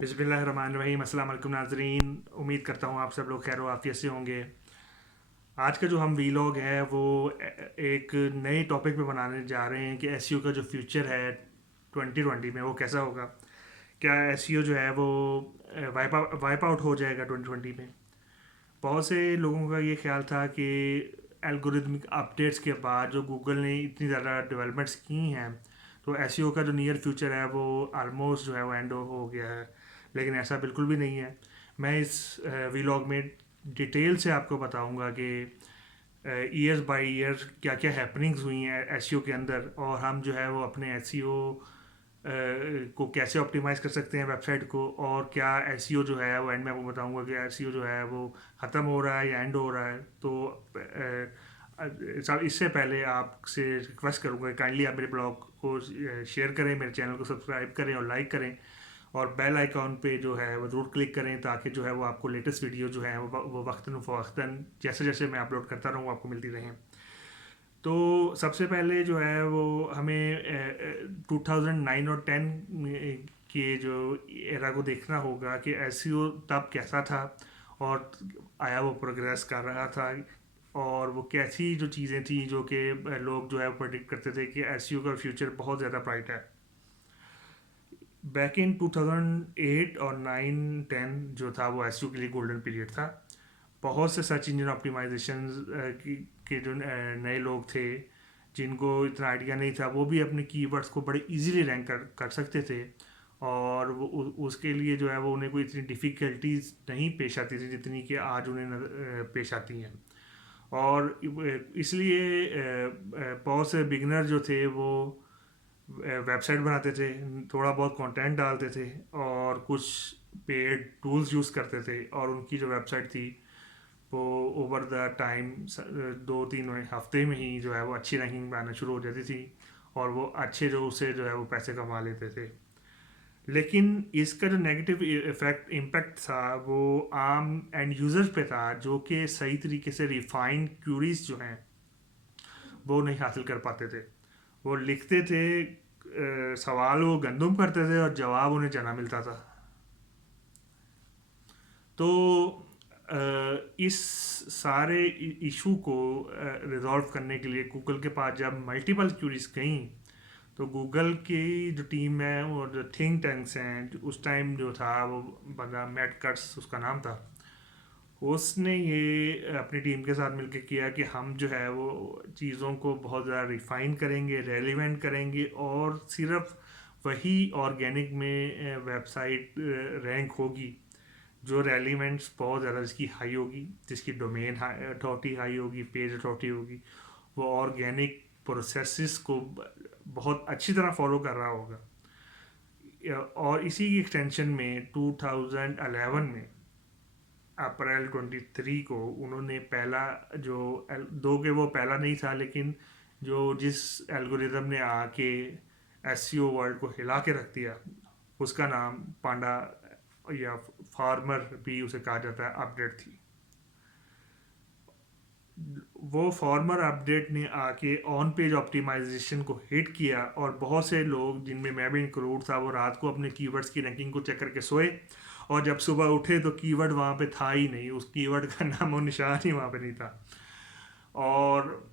बिस्मिल्लाहिर्रहमानिर्रहीम। अस्सलाम वालेकुम नाज़रीन, उम्मीद करता हूँ आप सब लोग खैर आफियत से होंगे। आज का जो हम वीलॉग है वो एक नए टॉपिक पे बनाने जा रहे हैं कि एसईओ का जो फ्यूचर है 2020 में वो कैसा होगा। क्या एसईओ जो है वो वाइप आउट हो जाएगा 2020 में। बहुत से लोगों का ये ख्याल था कि एल्गोरिथमिक अपडेट्स के बाद जो गूगल ने इतनी ज़्यादा डेवलपमेंट्स की हैं तो एसईओ का जो नियर फ्यूचर है वो आलमोस्ट जो है वो एंड हो गया है। लेकिन ऐसा बिल्कुल भी नहीं है। मैं इस वीलॉग में डिटेल से आपको बताऊंगा कि ईयर बाय ईयर क्या क्या हैपनिंग्स हुई हैं एसईओ के अंदर, और हम जो है वो अपने एसईओ को कैसे ऑप्टिमाइज कर सकते हैं वेबसाइट को, और क्या एसईओ जो है वो एंड में आपको बताऊंगा कि एसईओ जो है वो ख़त्म हो रहा है या एंड हो रहा है। तो सब इससे पहले आपसे रिक्वेस्ट करूंगा काइंडली आप मेरे ब्लॉग को शेयर करें, मेरे चैनल को सब्सक्राइब करें और लाइक करें, और बेल आइकॉन पे जो है वो ज़रूर क्लिक करें ताकि जो है वो आपको लेटेस्ट वीडियो जो है वो वक्तन फ़वक्तन जैसे जैसे मैं अपलोड करता रहूँ आपको मिलती रहें। तो सबसे पहले जो है वो हमें 2009 और 10 के जो एरा को देखना होगा कि एसईओ तब कैसा था और आया वो प्रोग्रेस कर रहा था, और वो कैसी जो चीज़ें थी जो कि लोग जो है प्रेडिक्ट करते थे कि एसईओ का फ्यूचर बहुत ज़्यादा ब्राइट है। बैक इन 2008 और 9 10 जो था वो एसईओ के लिए गोल्डन पीरियड था। बहुत से सर्च इंजन ऑप्टिमाइजेशन के जो नए लोग थे जिनको इतना आइडिया नहीं था वो भी अपने कीवर्ड्स को बड़े इजीली रैंक कर सकते थे, और वो उसके लिए जो है वो उन्हें कोई इतनी डिफ़िकल्टीज नहीं पेश आती थी जितनी कि आज उन्हें पेश आती हैं। और इसलिए बहुत से बिगनर जो थे वो वेबसाइट बनाते थे, थोड़ा बहुत कंटेंट डालते थे और कुछ पेड टूल्स यूज़ करते थे, और उनकी जो वेबसाइट थी वो ओवर द टाइम 2-3 हफ्ते में ही जो है वो अच्छी रैंकिंग में आना शुरू हो जाती थी, और वो अच्छे जो उससे जो है वो पैसे कमा लेते थे। लेकिन इसका जो नेगेटिव इफेक्ट इम्पैक्ट था वो आम एंड यूज़र्स पे था, जो कि सही तरीके से रिफाइंड क्यूरीज जो हैं वो नहीं हासिल कर पाते थे। वो लिखते थे सवाल वो गंदुम करते थे और जवाब उन्हें जना मिलता था। तो इस सारे इशू को रिजॉल्व करने के लिए गूगल के पास जब मल्टीपल क्यूरीज गई तो गूगल की जो टीम है और जो थिंक टैंक्स हैं उस टाइम जो था वो बंदा मैट कट्स उसका नाम था, उसने ये अपनी टीम के साथ मिलकर किया कि हम जो है वो चीज़ों को बहुत ज़्यादा रिफाइन करेंगे, रेलिवेंट करेंगे, और सिर्फ वही ऑर्गेनिक में वेबसाइट रैंक होगी जो रेलिवेंट्स बहुत ज़्यादा जिसकी हाई होगी, जिसकी डोमेन अथॉरिटी हाई होगी, पेज अथॉरिटी होगी, वो ऑर्गेनिक प्रोसेसेस को बहुत अच्छी तरह फॉलो कर रहा होगा। और इसी की एक्सटेंशन में 2011 में अप्रैल 23 को उन्होंने पहला जो दो के वो पहला नहीं था लेकिन जो जिस एल्गोरिदम ने आके एसईओ वर्ल्ड को हिला के रख दिया उसका नाम पांडा या फार्मर भी उसे कहा जाता है अपडेट थी। वो फॉर्मर अपडेट ने आके ऑन पेज ऑप्टिमाइजेशन को हिट किया, और बहुत से लोग जिनमें मैं भी इंक्लूड था वो रात को अपने कीवर्ड्स की रैंकिंग को चेक करके सोए, और जब सुबह उठे तो कीवर्ड वहाँ पे था ही नहीं, उस कीवर्ड का नाम और निशान ही वहाँ पे नहीं था। और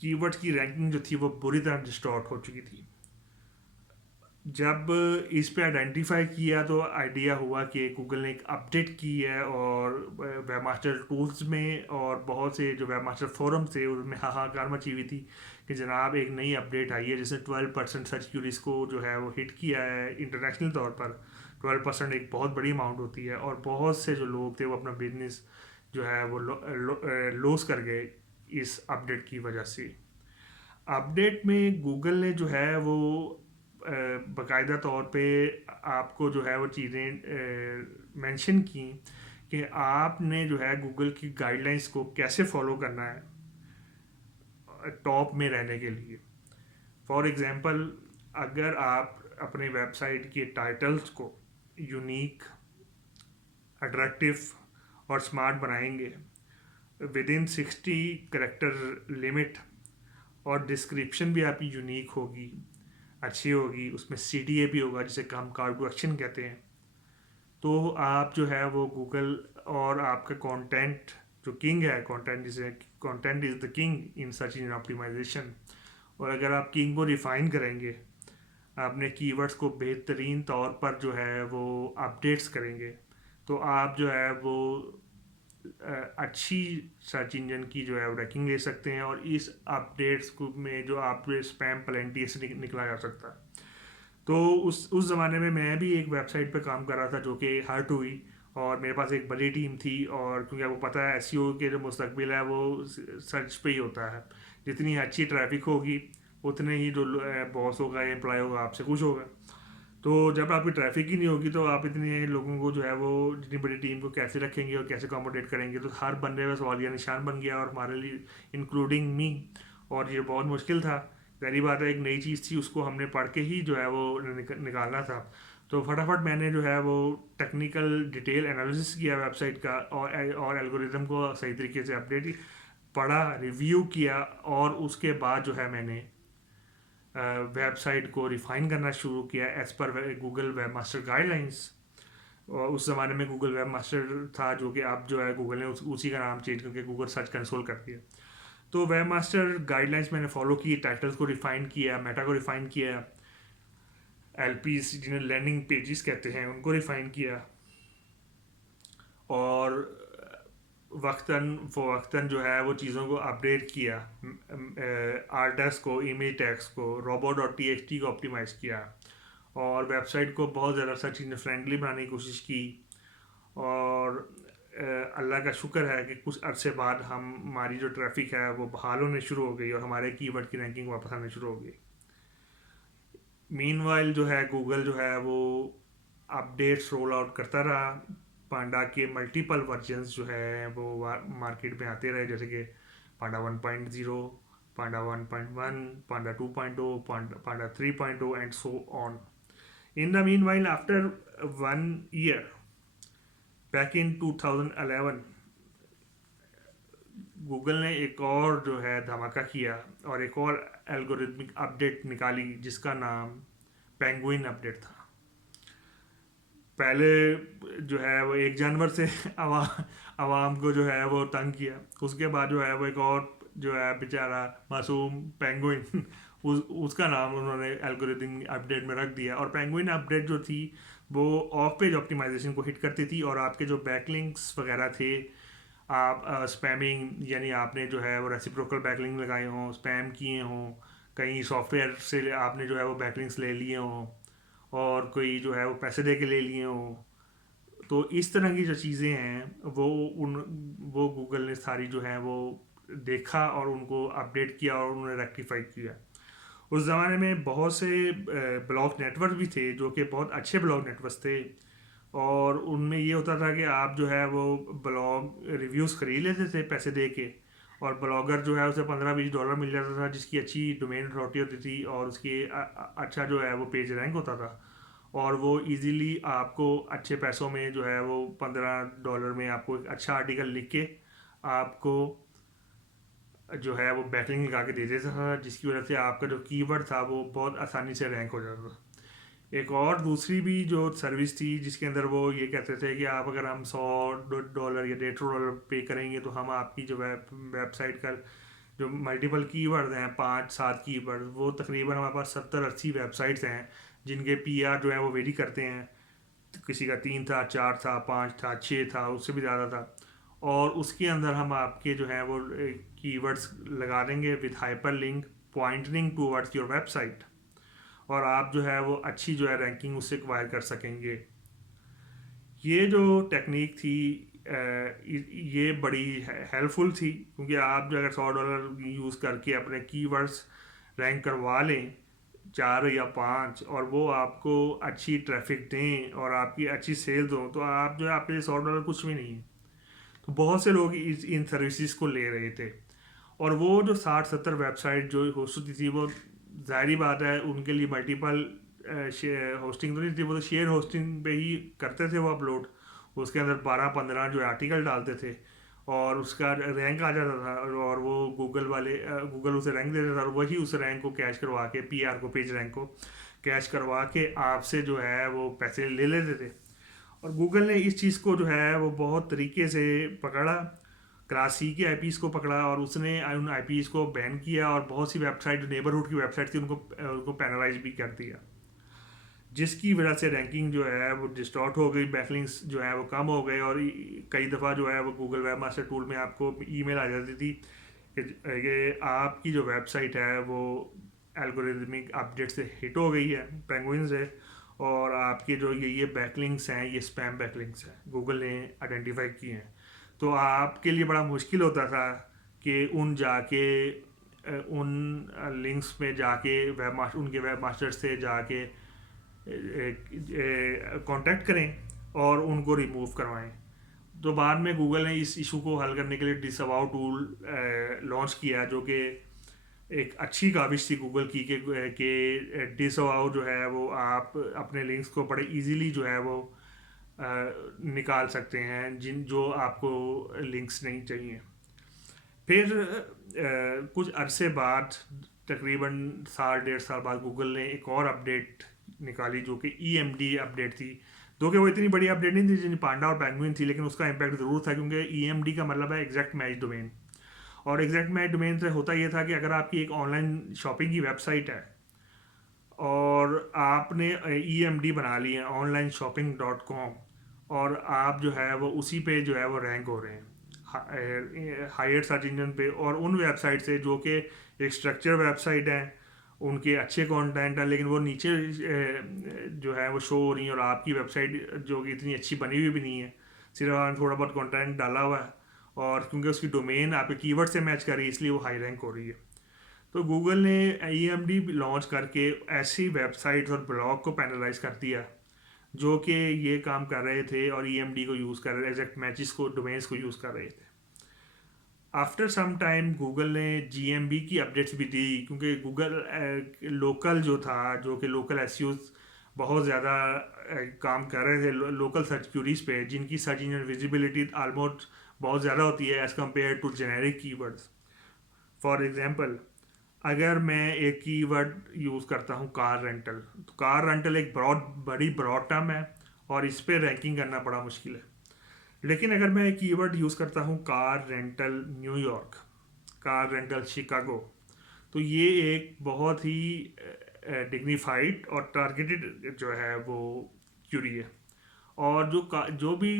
कीवर्ड्स की रैंकिंग जो थी वो बुरी तरह डिस्टॉर्ट हो चुकी थी। जब इस पे आइडेंटिफाई किया तो आइडिया हुआ कि गूगल ने एक अपडेट की है, और वेब मास्टर टूल्स में और बहुत से जो वेब मास्टर फोरम थे उसमें हाहाकार मची हुई थी कि जनाब एक नई अपडेट आई है जिसने 12% सर्च क्यूरीज को जो है वो हिट किया है इंटरनेशनल तौर पर। 12% एक बहुत बड़ी अमाउंट होती है, और बहुत से जो लोग थे वो अपना बिजनेस जो है वो लॉस कर गए इस अपडेट की वजह से। अपडेट में गूगल ने जो है वो बाकायदा तौर पे आपको जो है वो चीज़ें मेंशन की कि आपने जो है गूगल की गाइडलाइंस को कैसे फॉलो करना है टॉप में रहने के लिए। फॉर एग्ज़ाम्पल, अगर आप अपने वेबसाइट के टाइटल्स को यूनिक, अट्रैक्टिव और स्मार्ट बनाएंगे विद इन 60 करेक्टर लिमिट, और डिस्क्रिप्शन भी आपकी यूनिक होगी, अच्छी होगी, उसमें सी टी ए भी होगा जिसे हम कॉल टू एक्शन कहते हैं, तो आप जो है वो गूगल और आपका कंटेंट जो किंग है, content is the king in search engine optimization. और अगर आप किंग को रिफाइन करेंगे, अपने कीवर्ड्स को बेहतरीन तौर पर जो है वो अपडेट्स करेंगे, तो आप जो है वो अच्छी सर्च इंजन की जो है वो रैंकिंग ले सकते हैं। और इस अपडेट्स को में जो आप स्पैम प्लेंटी से निकला जा सकता है। तो उस ज़माने में मैं भी एक वेबसाइट पे काम कर रहा था जो कि हर्ट हुई, और मेरे पास एक बड़ी टीम थी। और क्योंकि आपको पता है एसईओ के जो मुस्तकबिल है वो सर्च पे ही होता है। जितनी अच्छी ट्रैफिक होगी उतने ही जो बॉस होगा या एम्प्लॉय होगा आपसे खुश होगा। तो जब आपकी ट्रैफिक ही नहीं होगी तो आप इतने लोगों को जो है वो इतनी बड़ी टीम को कैसे रखेंगे और कैसे अकोमोडेट करेंगे। तो हर बंदे में सवालिया निशान बन गया, और हमारे लिए इंक्लूडिंग मी। और ये बहुत मुश्किल था। पहली बात है, एक नई चीज़ थी, उसको हमने पढ़ के ही जो है वो निकालना था। तो फटाफट मैंने जो है वो टेक्निकल डिटेल एनालिसिस किया वेबसाइट का, और एल्गोरिदम को सही तरीके से अपडेट पढ़ा, रिव्यू किया। और उसके बाद जो है मैंने वेबसाइट को रिफाइन करना शुरू किया as per Google web master guidelines. और उस ज़माने में गूगल वेब मास्टर था, जो कि अब जो है गूगल ने उसी का नाम चेंज करके गूगल सर्च कंसोल कर दिया। तो वेब मास्टर गाइडलाइंस मैंने फॉलो की, टाइटल्स को रिफाइन किया, मेटा को रिफाइन किया, एलपीज जिन्हें लैंडिंग पेजेस कहते हैं उनको रिफाइन किया। और वक्तन जो है वो चीज़ों को अपडेट किया, आर्टस को, इमेज टैग्स को, robo.txt को ऑप्टिमाइज़ किया, और वेबसाइट को बहुत ज़्यादा सर्च इंजन फ्रेंडली बनाने की कोशिश की। और अल्लाह का शुक्र है कि कुछ अरसे बाद हमारी जो ट्रैफिक है वो बहाल होने शुरू हो गई, और हमारे कीवर्ड की रैंकिंग वापस आने शुरू हो गई। मीनवाइल जो है गूगल जो है वो अपडेट्स रोल आउट करता रहा। पांडा के मल्टीपल वर्जन्स जो है वो मार्केट में आते रहे, जैसे कि पांडा 1.0, पांडा 1.1, पांडा 2.0, पांडा 3.0 and so on. In the mean while after 1 year, back in 2011, Google ने एक और जो है धमाका किया, और एक और एल्गोरिथमिक अपडेट निकाली जिसका नाम पेंगुइन अपडेट था। पहले जो है वो एक जानवर से आवाम को जो है वो तंग किया। उसके बाद जो है वो एक और जो है बेचारा मासूम पेंगुइन उसका नाम उन्होंने एल्गोरिथम अपडेट में रख दिया। और पेंगुइन अपडेट जो थी वो ऑफ पेज ऑप्टिमाइजेशन को हिट करती थी, और आपके जो बैकलिंक्स वगैरह थे, आप स्पैमिंग यानी आपने जो है वो रेसिप्रोकल बैकलिंक लगाए हों, स्पैम किए हों, कहीं सॉफ्टवेयर से आपने जो है वो बैकलिंक्स ले लिए हों, और कोई जो है वो पैसे दे के ले लिए हों। तो इस तरह की जो चीज़ें हैं वो गूगल ने सारी जो है वो देखा, और उनको अपडेट किया, और उन्होंने रेक्टिफाई किया। उस ज़माने में बहुत से ब्लॉग नेटवर्क भी थे जो कि बहुत अच्छे ब्लॉग नेटवर्क थे। और उनमें ये होता था कि आप जो है वो ब्लॉग रिव्यूज़ खरीद लेते थे पैसे दे के, और ब्लॉगर जो है उसे $15-20 मिल जाता था, जिसकी अच्छी डोमेन अथॉरिटी होती थी, और उसकी अच्छा जो है वो पेज रैंक होता था। और वो इजीली आपको अच्छे पैसों में जो है वो $15 में आपको एक अच्छा आर्टिकल लिख के आपको जो है वो बैकलिंक लगा के दे देता था, जिसकी वजह से आपका जो कीवर्ड था वो बहुत आसानी से रैंक हो जाता था। एक और दूसरी भी जो सर्विस थी जिसके अंदर वो ये कहते थे कि आप अगर हम $100 या $150 पे करेंगे तो हम आपकी जो वेबसाइट का जो मल्टीपल कीवर्ड हैं, 5-7 कीवर्ड, वो तकरीबन हमारे पास 70-80 वेबसाइट्स हैं जिनके पीआर जो है वो वेरी करते हैं। तो किसी का 3 था, 4 था, 5 था, 6 था, उससे भी ज़्यादा था। और उसके अंदर हम आपके जो है वो कीवर्ड्स लगा देंगे with hyper link pointing towards your website, और आप जो है वो अच्छी जो है रैंकिंग उससे एक्वायर कर सकेंगे। ये जो टेक्निक थी ये बड़ी हेल्पफुल थी, क्योंकि आप जो अगर $100 यूज़ करके अपने कीवर्ड्स रैंक करवा लें 4 या 5, और वो आपको अच्छी ट्रैफिक दें और आपकी अच्छी सेल दो, तो आप जो है आपके लिए $100 कुछ भी नहीं है। तो बहुत से लोग इन सर्विसेज को ले रहे थे। और वो जो 60-70 वेबसाइट जो होस्ट होती थी वो जाहिर बात है उनके लिए मल्टीपल होस्टिंग तो नहीं थी, वो तो शेयर होस्टिंग पे ही करते थे वो अपलोड। उसके अंदर 12-15 जो आर्टिकल डालते थे, और उसका रैंक आ जाता था, और वो गूगल उसे रैंक देता था, और वही उस रैंक को कैश करवा के, पीआर को, पेज रैंक को कैश करवा के आपसे जो है वो पैसे ले लेते थे। और गूगल ने इस चीज़ को जो है वो बहुत तरीके से पकड़ा, क्लास सी के आईपीज़ को पकड़ा और उसने उन आईपीज़ को बैन किया और बहुत सी वेबसाइट जो नेबरहुड की वेबसाइट थी उनको पेनलाइज भी कर दिया, जिसकी वजह से रैंकिंग जो है वो डिस्टॉर्ट हो गई, बैकलिंक्स जो है वो कम हो गए और कई दफ़ा जो है वो गूगल वेब मास्टर टूल में आपको ईमेल आ जाती थी कि आपकी जो वेबसाइट है वो एल्गोरिदमिक अपडेट से हिट हो गई है, पेंगुइन से, और आपके जो ये बैकलिंक्स हैं ये स्पैम बैकलिंक्स हैं, गूगल ने आइडेंटिफाई किए हैं। तो आपके लिए बड़ा मुश्किल होता था कि उन लिंक्स में जाके उनके वेब मास्टर से जाके कांटेक्ट करें और उनको रिमूव करवाएं। तो बाद में गूगल ने इस इशू को हल करने के लिए डिसअवाउ टूल लॉन्च किया, जो कि एक अच्छी काविश थी गूगल की कि डिसअवाउ जो है वो आप अपने लिंक्स को बड़े इजीली जो है वो निकाल सकते हैं जो आपको लिंक्स नहीं चाहिए। फिर कुछ अरसे बाद, तकरीबन साल 1.5 साल बाद, गूगल ने एक और अपडेट निकाली जो कि EMD अपडेट थी। दो कि वो इतनी बड़ी अपडेट नहीं थी जितनी पांडा और पेंगुइन थी, लेकिन उसका इम्पैक्ट ज़रूर था क्योंकि EMD का मतलब है एग्जैक्ट मैच डोमेन। और एग्जैक्ट मैच डोमेन से होता ये था कि अगर आपकी एक ऑनलाइन शॉपिंग की वेबसाइट है और आपने EMD बना ली है onlineshopping.com, और आप जो है वो उसी पे जो है वो रैंक हो रहे हैं हायर सर्च इंजन पे, और उन वेबसाइट से जो कि एक स्ट्रक्चर वेबसाइट है, उनके अच्छे कंटेंट है, लेकिन वो नीचे जो है वो शो हो रही है, और आपकी वेबसाइट जो कि इतनी अच्छी बनी हुई भी नहीं है, सिर्फ आपने थोड़ा बहुत कंटेंट डाला हुआ है, और क्योंकि उसकी डोमेन आपके कीवर्ड से मैच कर रही है इसलिए वो हाई रैंक हो रही है। तो गूगल ने EMD लॉन्च करके ऐसी वेबसाइट्स और ब्लॉग को पैनलाइज कर दिया जो कि ये काम कर रहे थे और EMD को यूज़ कर रहे, एग्जैक्ट मैचेस को, डोमेन्स को यूज़ कर रहे थे। आफ्टर सम टाइम गूगल ने GMB की अपडेट्स भी दी, क्योंकि गूगल लोकल जो था, जो कि लोकल SEOs बहुत ज़्यादा काम कर रहे थे लोकल सर्च क्यूरीज पे, जिनकी सर्च इंजन विजिबिलिटी आलमोस्ट बहुत ज़्यादा होती है as compare to generic keywords. For example, अगर मैं एक कीवर्ड यूज़ करता हूँ कार रेंटल, तो कार रेंटल एक बड़ी ब्रॉड टर्म है और इस पे रैंकिंग करना बड़ा मुश्किल है। लेकिन अगर मैं एक कीवर्ड यूज़ करता हूँ car rental New York, car rental Chicago, तो ये एक बहुत ही डिग्निफाइड और टारगेटेड जो है वो क्यूरी है। और जो भी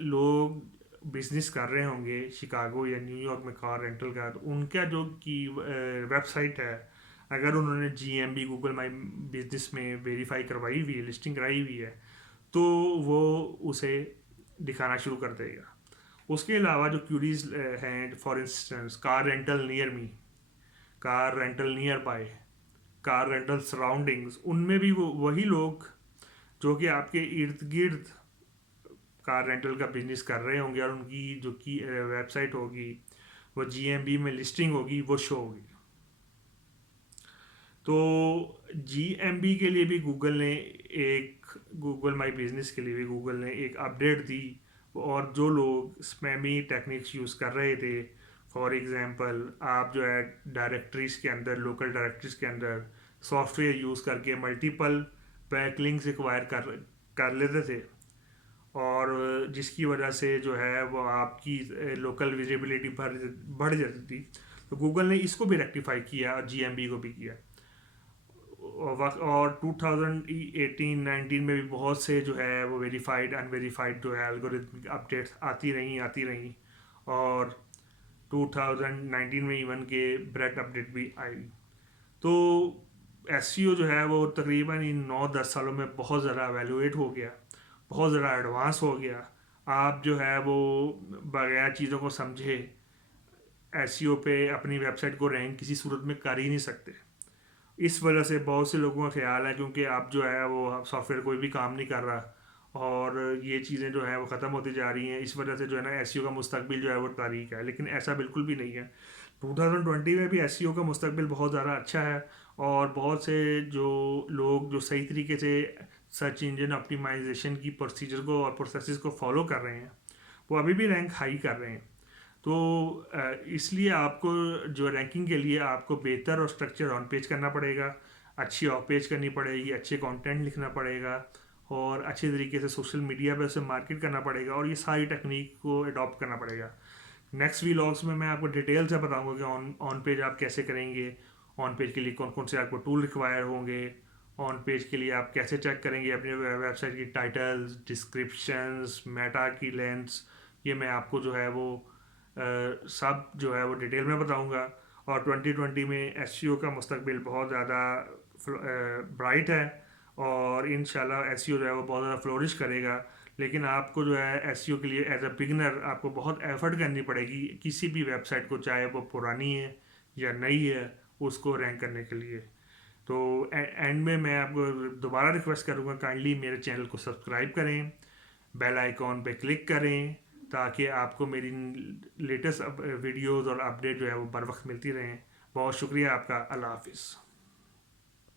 लोग बिजनेस कर रहे होंगे शिकागो या न्यूयॉर्क में कार रेंटल का, तो उनका जो की वेबसाइट है, अगर उन्होंने GMB गूगल माई बिजनेस में वेरीफाई करवाई हुई है, लिस्टिंग कराई हुई है, तो वो उसे दिखाना शुरू कर देगा। उसके अलावा जो क्यूरीज हैं, for instance car rental near me, car rental near by, car rental surroundings, उनमें भी वो वही लोग जो कि आपके इर्द गिर्द कार रेंटल का बिजनेस कर रहे होंगे और उनकी जो की वेबसाइट होगी वो GMB में लिस्टिंग होगी, वो शो होगी। तो GMB के लिए भी गूगल ने गूगल माई बिजनेस के लिए भी गूगल ने एक अपडेट दी, और जो लोग स्पैमी टेक्निक्स यूज़ कर रहे थे, फॉर एग्जांपल आप जो है डायरेक्टरीज के अंदर, लोकल डायरेक्टरीज के अंदर सॉफ्टवेयर यूज़ करके मल्टीपल बैकलिंक्स एक्वायर कर लेते थे, और जिसकी वजह से जो है वो आपकी लोकल विजिबिलिटी बढ़ जाती थी। तो गूगल ने इसको भी रेक्टिफाई किया और GMB को भी किया। और 2018-19 में भी बहुत से जो है वो वेरीफाइड अनवेरीफाइड जो है एल्गोरिथमिक अपडेट्स आती रही, और 2019 में इवन के ब्रेड अपडेट भी आई। तो SEO जो है वो तकरीबन इन 9-10 सालों में बहुत ज़्यादा एवेलुएट हो गया, बहुत ज़्यादा एडवांस हो गया। आप जो है वो बगैर चीज़ों को समझे SEO पे अपनी वेबसाइट को रैंक किसी सूरत में कर ही नहीं सकते। इस वजह से बहुत से लोगों का ख्याल है, क्योंकि अब जो है वो सॉफ्टवेयर कोई भी काम नहीं कर रहा और ये चीज़ें जो है वो ख़त्म होती जा रही हैं, इस वजह से जो है ना SEO का मुस्तकबिल जो है वो तारीख है, लेकिन ऐसा बिल्कुल भी नहीं है। 2020 में भी SEO का मुस्तकबिल बहुत ज़्यादा अच्छा है, और बहुत से जो लोग जो सही तरीके से सर्च इंजन ऑप्टिमाइजेशन की प्रोसीजर को और प्रोसेसेस को फॉलो कर रहे हैं, वो अभी भी रैंक हाई कर रहे हैं। तो इसलिए आपको जो रैंकिंग के लिए आपको बेहतर और स्ट्रक्चर ऑन पेज करना पड़ेगा, अच्छी ऑफ पेज करनी पड़ेगी, अच्छे कंटेंट लिखना पड़ेगा, और अच्छे तरीके से सोशल मीडिया पे उसे मार्केट करना पड़ेगा और ये सारी टेक्निक को अडॉप्ट करना पड़ेगा। नेक्स्ट वीलॉग्स में मैं आपको डिटेल से बताऊंगा कि ऑन पेज आप कैसे करेंगे, ऑन पेज के लिए कौन कौन से आपको टूल रिक्वायर होंगे, ऑन पेज के लिए आप कैसे चेक करेंगे अपने वेबसाइट की टाइटल्स, डिस्क्रिप्शंस, मेटा की लेंथ्स। ये मैं आपको जो है वो सब जो है वो डिटेल में बताऊंगा। और 2020 में एसईओ का मुस्तकबिल बहुत ज़्यादा ब्राइट है और इंशाल्लाह एसईओ जो है वो बहुत ज़्यादा फ्लोरिश करेगा। लेकिन आपको जो है एसईओ के लिए एज अ बिगनर आपको बहुत एफर्ट करनी पड़ेगी किसी भी वेबसाइट को, चाहे वो पुरानी है या नई है, उसको रैंक करने के लिए। तो एंड में मैं आपको दोबारा रिक्वेस्ट करूँगा, काइंडली मेरे चैनल को सब्सक्राइब करें, बेल आइकॉन पे क्लिक करें ताकि आपको मेरी लेटेस्ट वीडियोस और अपडेट जो है वो बर वक्त मिलती रहें। बहुत शुक्रिया आपका। अल्लाह हाफिज़।